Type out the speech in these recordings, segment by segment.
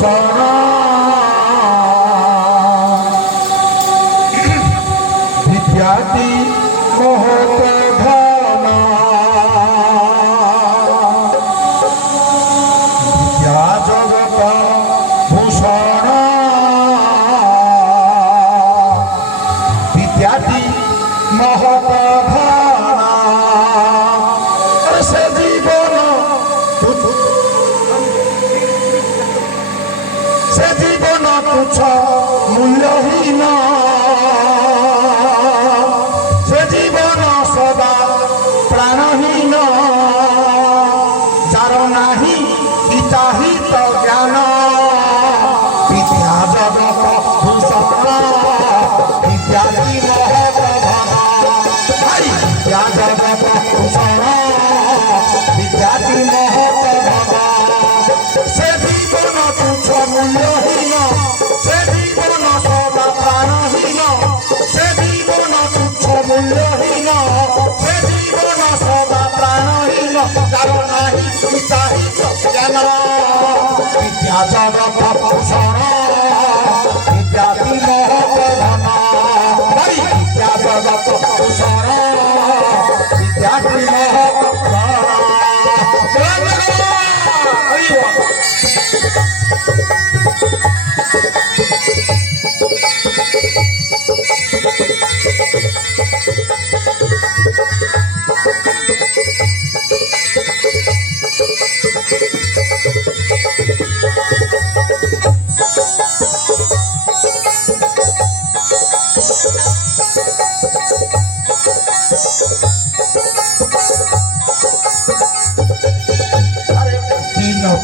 ভূষণ বিদ্যাতি মহত ধন বিদ্যা জগত ভূষণ বিদ্যাতি মহত ধন সে জীবন সে জীবন তুচ্ছ মূল্যহীন সে জীবন সদা প্রাণহীন যার নাহি হিতাহিত জ্ঞান বিদ্যা জগত ভূষণ বিদ্যাতি মহত ধন বিদ্যা জগত ভূষণ বিদ্যাতি মহত ধন সে জীবন তুচ্ছ মূল্যহীন সে জীবন সদা প্রাণহীন সে জীবন তুচ্ছ মূল্যহীন সে জীবন সদা প্রাণহীন যার নাহি হিতাহিত জ্ঞান বিদ্যা জগত ভূষণ বিদ্যাতি মহত ধন বিদ্যা জগত ভূষণ বিদ্যাতি মহত ধন।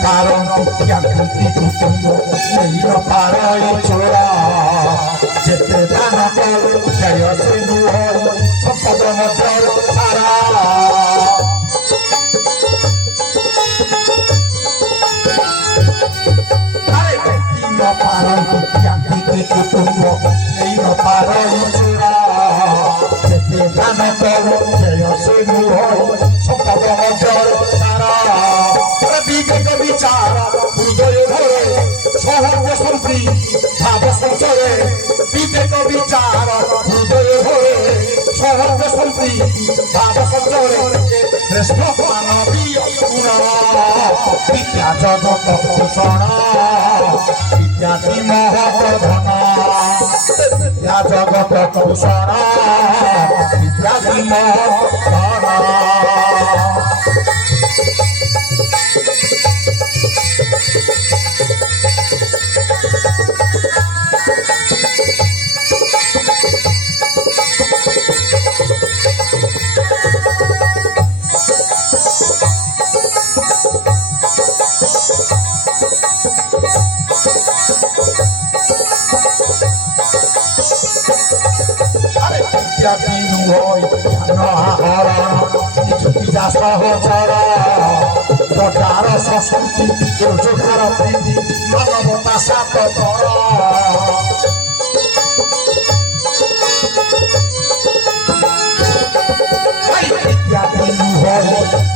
পারণ জাগৃতি কুটুম্ব নেই পারই চোরা যেতে দান কর জয় সিন্ধু সম্পদ মধ্যর সারা পারণ জাগৃতি কুটুম্ব নেই পারই চোরা যেতে দান কর জয় সিন্ধু সম্পদ মধ্যর সারা বিবেক বিচার হৃদয় ভরে সহর্ব সম্প্রী ভাব সঞ্চয়ে বিবেক বিচার হৃদয় ভরে সহর্ব সম্প্রী ভাব সঞ্চয়ে শ্রেষ্ঠ মানবীয় গুণ বিদ্যা জগত ভূষণ বিদ্যাতি মহত ধন বিদ্যা জগত ভূষণ বিদ্যাতি মহত ধন। সহচর প্রচার সংস্কৃতি রোজগার প্রীতি মানবতা সাতর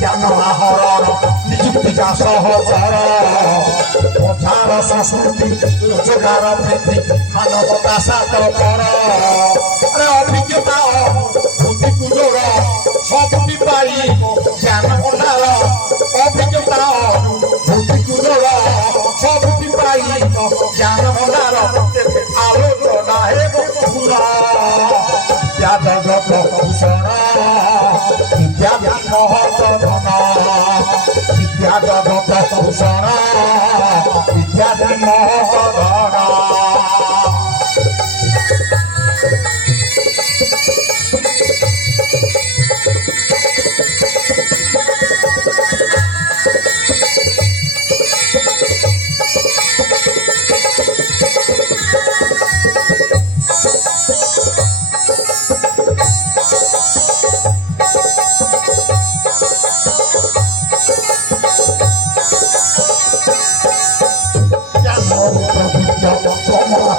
জ্ঞান আহরণ নিযুক্তিকা সহচর প্রচার সংস্কৃতি রোজগার প্রীতি মানবতা সাতর অভিজ্ঞতা বুদ্ধি কুজোর সবটি পাই জ্ঞান ভণ্ডার অভিজ্ঞতা বুদ্ধি কুজোর সবটি পাই জ্ঞান ভণ্ডার আলোচনা হেব বিদ্যা জগত ভূষণ বিদ্যাতি মহত ধন বিদ্যা জগত ভূষণ বিদ্যাতি মহত ধন।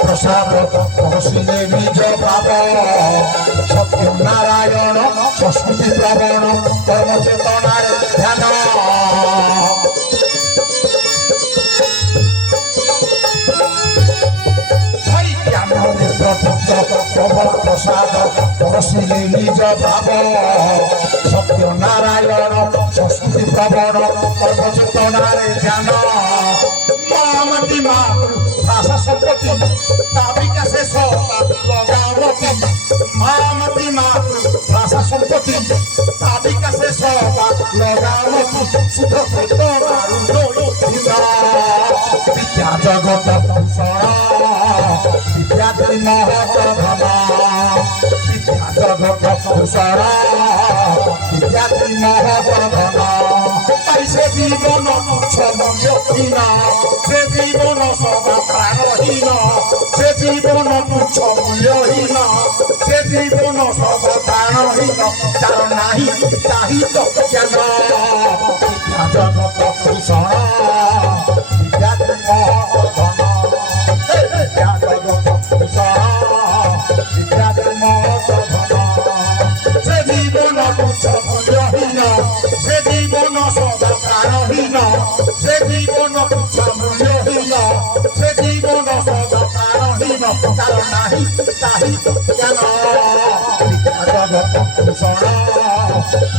প্রসাদ পহসিলে নিজ ভাব সত্য নারায়ণ সংস্কৃতি প্রবণ কর্মচেতনার ধ্যান বসিলে নিজ ভাব সত্য নারায়ণ সংস্কৃতি প্রবণ সর্বচেতনারে ধ্যান মামাটি মা ভাষা সম্পত্তি তা বিকাশে লগামতি মামাটি মা ভাষা সম্পত্তি তা বিকাশে লগামতি শুদ্ধ বিদ্যা জগত ভূষণ বিদ্যাধরী মহত ধন বিদ্যা জগত ভূষণ বিদ্যাধরী মহত ধন তাই সে জীবন তুচ্ছমূল্যহীন সে জীবন সদা প্রাণহীন সে জীবন তুচ্ছমূল্যহীন সে জীবন সদা প্রাণহীন যার নাহি তাহি জ্ঞান বিদ্যা জগত ভূষণ বিদ্যাধরী মহত ধন বিদ্যা জগত ভূষণ বিদ্যাধরী মহত ধন সে জীবন তুচ্ছমূল্যহীন সে জীবন সদা প্রাণহীন সে জীবন তুচ্ছমূল্যহীন সে জীবন সদা প্রাণহীন তার নাহি তাহি জ্ঞান বিদ্যা জগত ভূষণ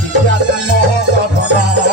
বিদ্যাধরী মহত ধন